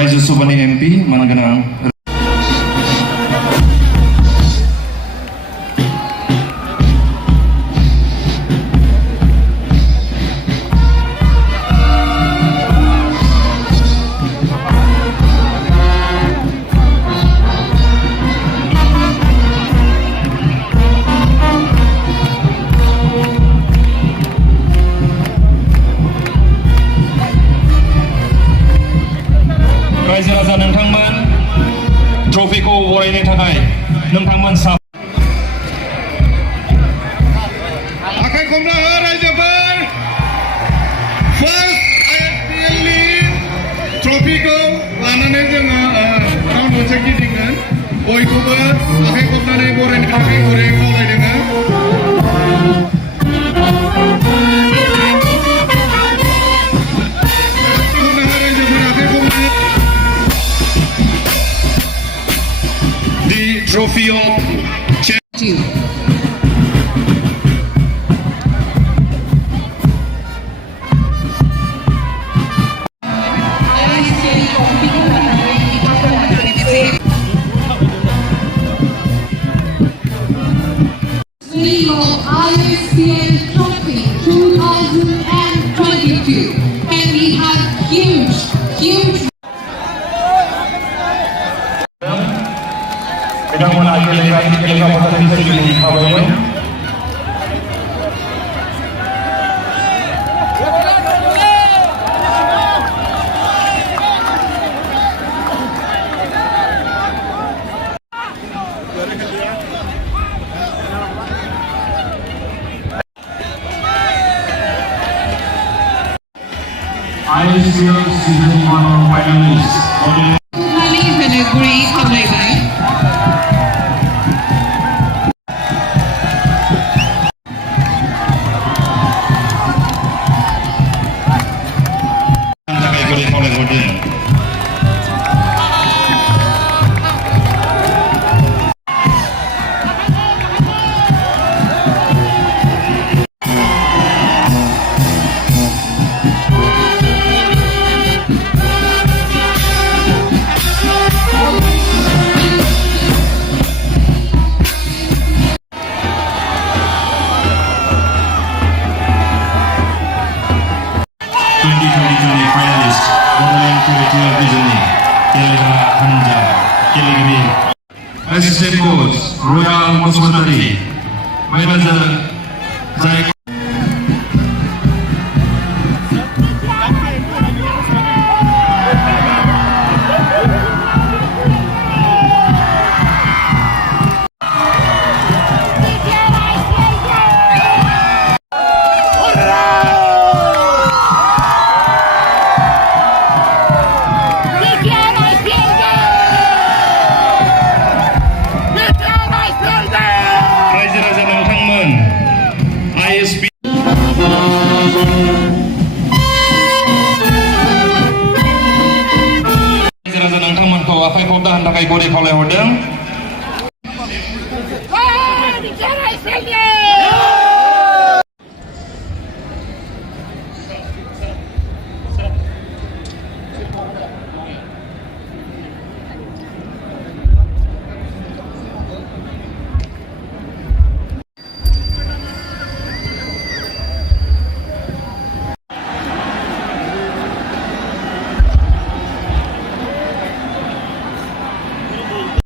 Raja Subani MP Managanang. रायजो राजा नोंथांमोन ट्रफिखौ बरायनो थाखाय नोंथांमोन सा आखाइ खमला हो रायजोफोर फार्स्ट आइएसपिएल नि ट्रफिखौ लानानै जोङो राउन्ड मोनसे गिदिंगोन बयखौबो आखाइ खमनानै बरायनो थाखाय गुरैयै खावलायदों Trophy of champion. ISPL Trophy 2022, and we have huge Bagaimana kira-kira pada bisa dikawal? ISPL Season 1 finalists. Mali Venaguri Kamlebai. Assistant Coach Royal Mosmatari, Manager Zai. Takai gori kalau hodeng.